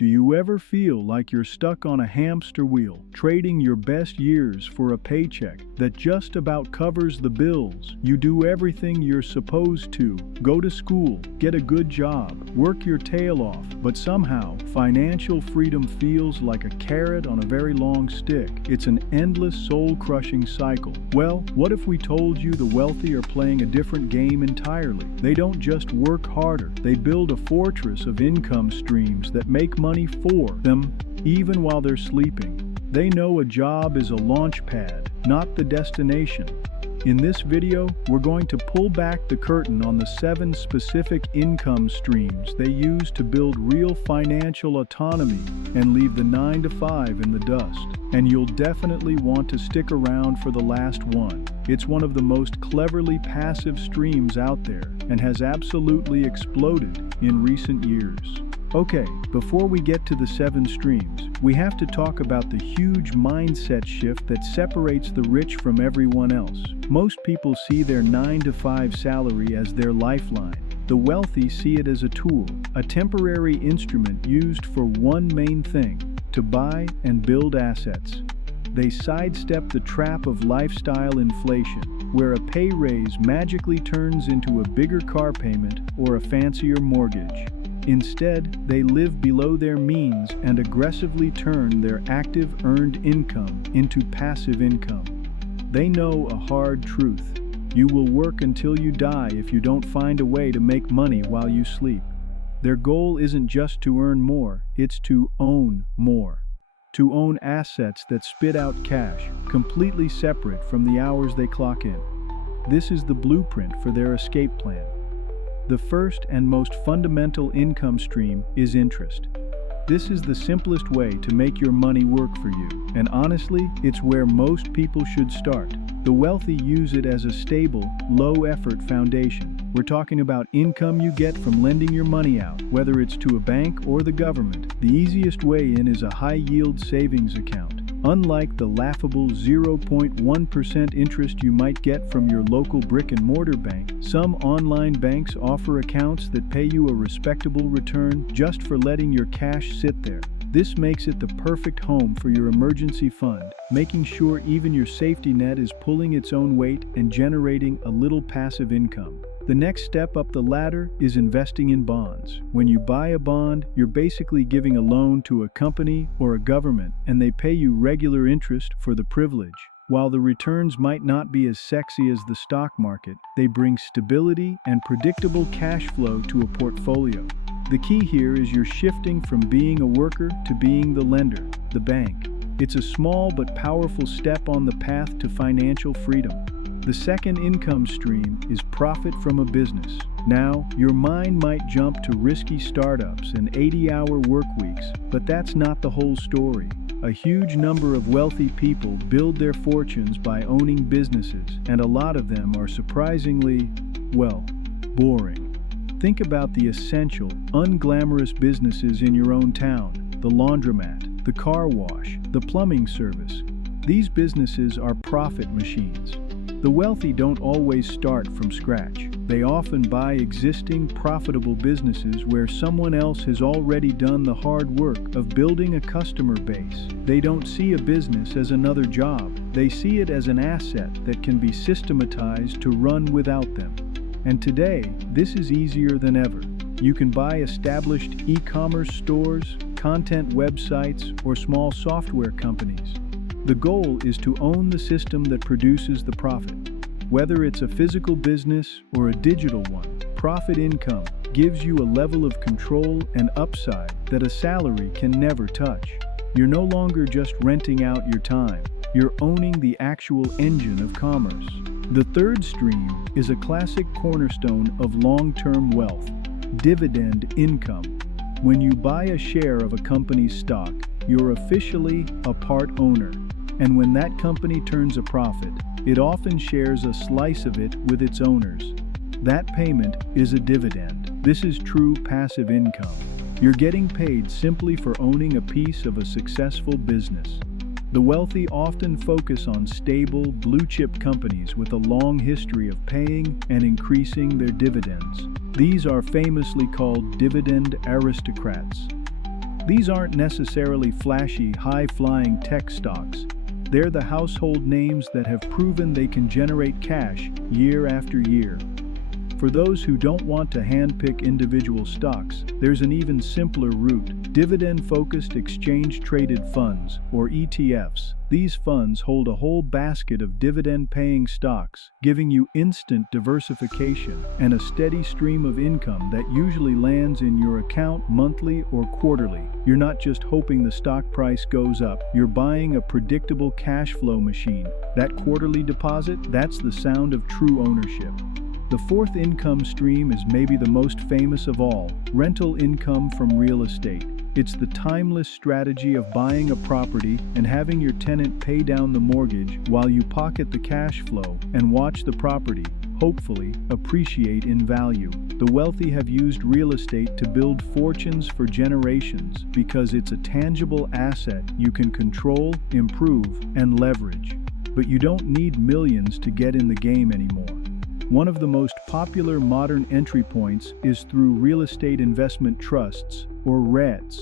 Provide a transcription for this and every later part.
Do you ever feel like you're stuck on a hamster wheel, trading your best years for a paycheck that just about covers the bills? You do everything you're supposed to, go to school, get a good job, work your tail off, but somehow financial freedom feels like a carrot on a very long stick. It's an endless soul-crushing cycle. Well, what if we told you the wealthy are playing a different game entirely? They don't just work harder, they build a fortress of income streams that make money for them even while they're sleeping. They know a job is a launch pad, not the destination. In this video, we're going to pull back the curtain on the 7 specific income streams they use to build real financial autonomy and leave the 9 to 5 in the dust. And you'll definitely want to stick around for the last one. It's one of the most cleverly passive streams out there and has absolutely exploded in recent years. Okay, before we get to the 7 streams, we have to talk about the huge mindset shift that separates the rich from everyone else. Most people see their 9 to 5 salary as their lifeline. The wealthy see it as a tool, a temporary instrument used for one main thing: to buy and build assets. They sidestep the trap of lifestyle inflation, where a pay raise magically turns into a bigger car payment or a fancier mortgage. Instead, they live below their means and aggressively turn their active earned income into passive income. They know a hard truth: you will work until you die if you don't find a way to make money while you sleep. Their goal isn't just to earn more, it's to own more. To own assets that spit out cash, completely separate from the hours they clock in. This is the blueprint for their escape plan. The first and most fundamental income stream is interest. This is the simplest way to make your money work for you, and honestly, it's where most people should start. The wealthy use it as a stable, low-effort foundation. We're talking about income you get from lending your money out, whether it's to a bank or the government. The easiest way in is a high-yield savings account. Unlike the laughable 0.1% interest you might get from your local brick-and-mortar bank, some online banks offer accounts that pay you a respectable return just for letting your cash sit there. This makes it the perfect home for your emergency fund, making sure even your safety net is pulling its own weight and generating a little passive income. The next step up the ladder is investing in bonds. When you buy a bond, you're basically giving a loan to a company or a government, and they pay you regular interest for the privilege. While the returns might not be as sexy as the stock market, they bring stability and predictable cash flow to a portfolio. The key here is you're shifting from being a worker to being the lender, the bank. It's a small but powerful step on the path to financial freedom. The second income stream is profit from a business. Now, your mind might jump to risky startups and 80-hour work weeks, but that's not the whole story. A huge number of wealthy people build their fortunes by owning businesses, and a lot of them are surprisingly, well, boring. Think about the essential, unglamorous businesses in your own town: the laundromat, the car wash, the plumbing service. These businesses are profit machines. The wealthy don't always start from scratch. They often buy existing, profitable businesses where someone else has already done the hard work of building a customer base. They don't see a business as another job. They see it as an asset that can be systematized to run without them. And today, this is easier than ever. You can buy established e-commerce stores, content websites, or small software companies. The goal is to own the system that produces the profit. Whether it's a physical business or a digital one, profit income gives you a level of control and upside that a salary can never touch. You're no longer just renting out your time. You're owning the actual engine of commerce. The third stream is a classic cornerstone of long-term wealth: dividend income. When you buy a share of a company's stock, you're officially a part owner. And when that company turns a profit, it often shares a slice of it with its owners. That payment is a dividend. This is true passive income. You're getting paid simply for owning a piece of a successful business. The wealthy often focus on stable, blue-chip companies with a long history of paying and increasing their dividends. These are famously called dividend aristocrats. These aren't necessarily flashy, high-flying tech stocks. They're the household names that have proven they can generate cash year after year. For those who don't want to handpick individual stocks, there's an even simpler route: dividend-focused exchange-traded funds, or ETFs. These funds hold a whole basket of dividend-paying stocks, giving you instant diversification and a steady stream of income that usually lands in your account monthly or quarterly. You're not just hoping the stock price goes up, you're buying a predictable cash flow machine. That quarterly deposit, that's the sound of true ownership. The fourth income stream is maybe the most famous of all: rental income from real estate. It's the timeless strategy of buying a property and having your tenant pay down the mortgage while you pocket the cash flow and watch the property, hopefully, appreciate in value. The wealthy have used real estate to build fortunes for generations because it's a tangible asset you can control, improve, and leverage. But you don't need millions to get in the game anymore. One of the most popular modern entry points is through real estate investment trusts, or REITs.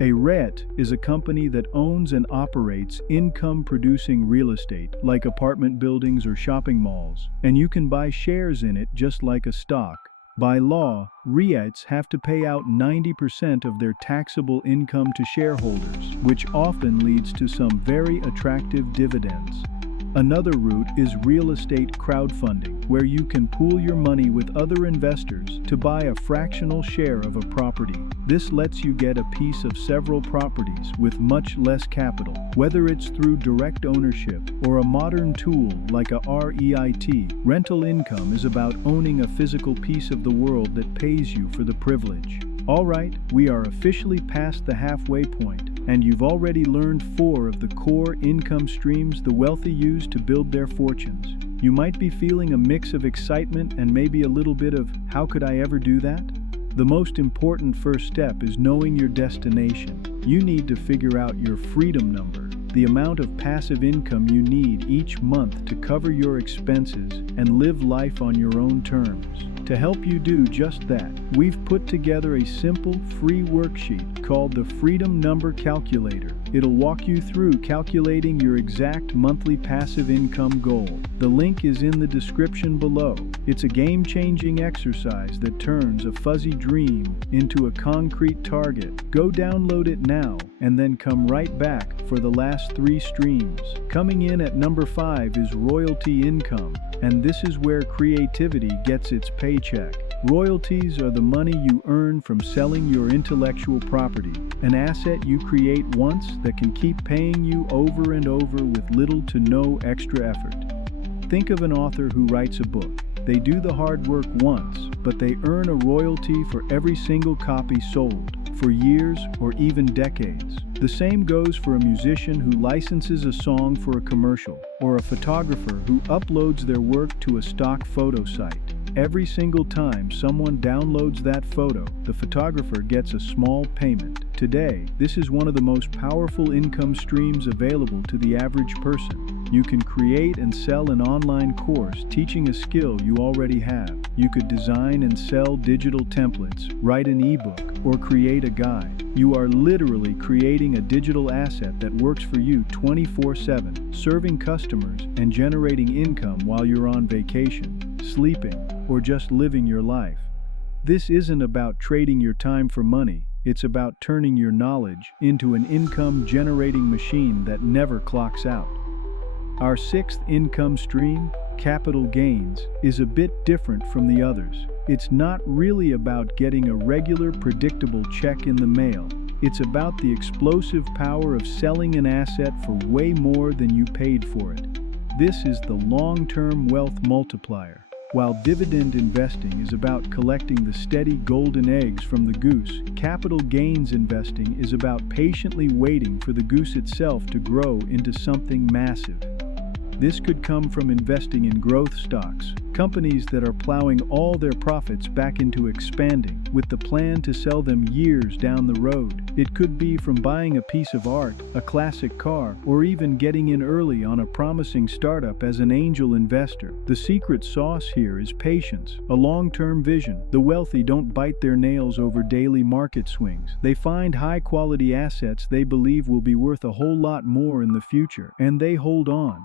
A REIT is a company that owns and operates income-producing real estate, like apartment buildings or shopping malls, and you can buy shares in it just like a stock. By law, REITs have to pay out 90% of their taxable income to shareholders, which often leads to some very attractive dividends. Another route is real estate crowdfunding, where you can pool your money with other investors to buy a fractional share of a property. This lets you get a piece of several properties with much less capital, whether it's through direct ownership or a modern tool like a REIT. Rental income is about owning a physical piece of the world that pays you for the privilege. All right, we are officially past the halfway point, and you've already learned 4 of the core income streams the wealthy use to build their fortunes. You might be feeling a mix of excitement and maybe a little bit of, how could I ever do that? The most important first step is knowing your destination. You need to figure out your freedom number, the amount of passive income you need each month to cover your expenses and live life on your own terms. To help you do just that, we've put together a simple, free worksheet called the Freedom Number Calculator. It'll walk you through calculating your exact monthly passive income goal. The link is in the description below. It's a game-changing exercise that turns a fuzzy dream into a concrete target. Go download it now, and then come right back for the last 3 streams. Coming in at number 5 is royalty income, and this is where creativity gets its paycheck. Royalties are the money you earn from selling your intellectual property, an asset you create once that can keep paying you over and over with little to no extra effort. Think of an author who writes a book. They do the hard work once, but they earn a royalty for every single copy sold, for years or even decades. The same goes for a musician who licenses a song for a commercial, or a photographer who uploads their work to a stock photo site. Every single time someone downloads that photo, the photographer gets a small payment. Today, this is one of the most powerful income streams available to the average person. You can create and sell an online course teaching a skill you already have. You could design and sell digital templates, write an ebook, or create a guide. You are literally creating a digital asset that works for you 24/7, serving customers and generating income while you're on vacation, sleeping, or just living your life. This isn't about trading your time for money. It's about turning your knowledge into an income-generating machine that never clocks out. Our 6th income stream, capital gains, is a bit different from the others. It's not really about getting a regular, predictable check in the mail. It's about the explosive power of selling an asset for way more than you paid for it. This is the long-term wealth multiplier. While dividend investing is about collecting the steady golden eggs from the goose, capital gains investing is about patiently waiting for the goose itself to grow into something massive. This could come from investing in growth stocks, companies that are plowing all their profits back into expanding, with the plan to sell them years down the road. It could be from buying a piece of art, a classic car, or even getting in early on a promising startup as an angel investor. The secret sauce here is patience, a long-term vision. The wealthy don't bite their nails over daily market swings. They find high-quality assets they believe will be worth a whole lot more in the future, and they hold on.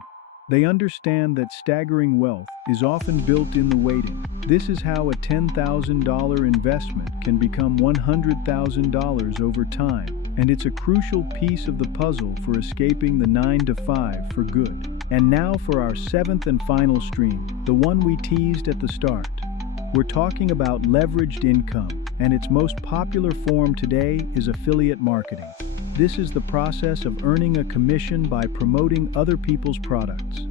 They understand that staggering wealth is often built in the waiting. This is how a $10,000 investment can become $100,000 over time, and it's a crucial piece of the puzzle for escaping the 9-to-5 for good. And now for our seventh and final stream, the one we teased at the start. We're talking about leveraged income, and its most popular form today is affiliate marketing. This is the process of earning a commission by promoting other people's products.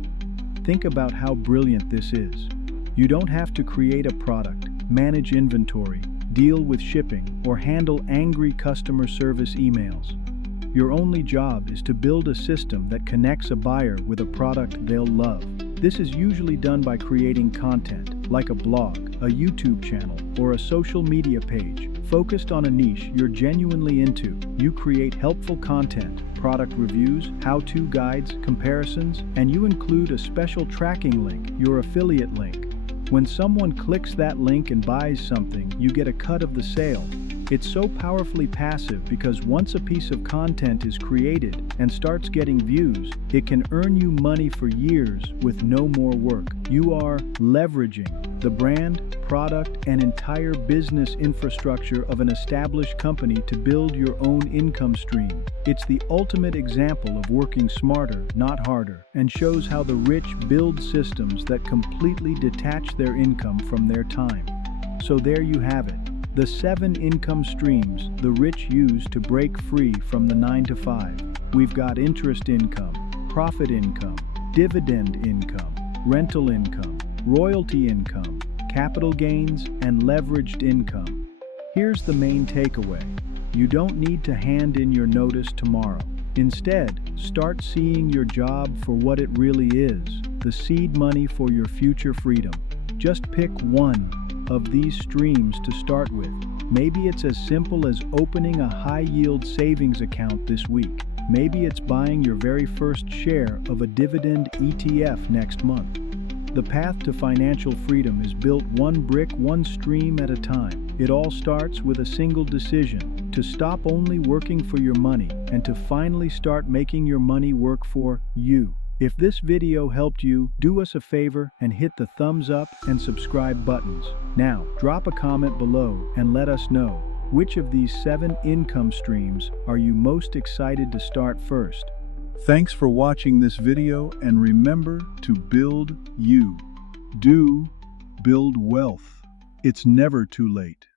Think about how brilliant this is. You don't have to create a product, manage inventory, deal with shipping, or handle angry customer service emails. Your only job is to build a system that connects a buyer with a product they'll love. This is usually done by creating content, like a blog, a YouTube channel, or a social media page, focused on a niche you're genuinely into. You create helpful content, product reviews, how-to guides, comparisons, and you include a special tracking link, your affiliate link. When someone clicks that link and buys something, you get a cut of the sale. It's so powerfully passive because once a piece of content is created and starts getting views, it can earn you money for years with no more work. You are leveraging the brand, product, and entire business infrastructure of an established company to build your own income stream. It's the ultimate example of working smarter, not harder, and shows how the rich build systems that completely detach their income from their time. So there you have it. The 7 income streams the rich use to break free from the 9-to-5. We've got interest income, profit income, dividend income, rental income, royalty income, capital gains, and leveraged income. Here's the main takeaway. You don't need to hand in your notice tomorrow. Instead, start seeing your job for what it really is, the seed money for your future freedom. Just pick one of these streams to start with. Maybe it's as simple as opening a high-yield savings account this week. Maybe it's buying your very first share of a dividend ETF next month. The path to financial freedom is built one brick, one stream at a time. It all starts with a single decision: to stop only working for your money and to finally start making your money work for you. If this video helped you, do us a favor and hit the thumbs up and subscribe buttons. Now, drop a comment below and let us know, which of these 7 income streams are you most excited to start first? Thanks for watching this video, and remember to build you. Do build wealth. It's never too late.